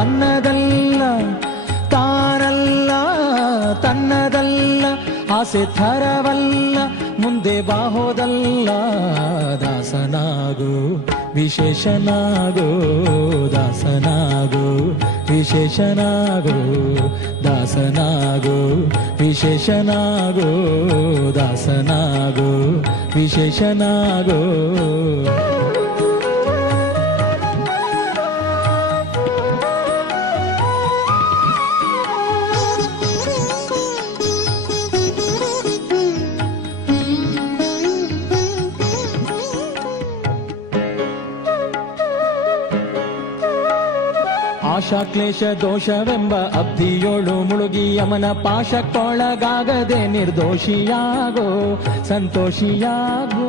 ತನ್ನದಲ್ಲ ತಾನಲ್ಲ ತನ್ನದಲ್ಲ ಆಸೆ ಥರವಲ್ಲ ಮುಂದೆ ಬಾಹೋದಲ್ಲ ದಾಸನಾಗು ವಿಶೇಷನಾಗೋ ದಾಸನಾಗೋ ವಿಶೇಷನಾಗೋ ದಾಸನಾಗೋ ವಿಶೇಷನಾಗೋ ದಾಸನಾಗೋ ವಿಶೇಷನಾಗೋ ಆಶಾಕ್ಲೇಶ ದೋಷವೆಂಬ ಅಬ್ಧಿಯೋಳು ಮುಳುಗಿ ಯಮನ ಪಾಶಕ್ಕೊಳಗಾಗದೆ ನಿರ್ದೋಷಿಯಾಗೋ ಸಂತೋಷಿಯಾಗೋ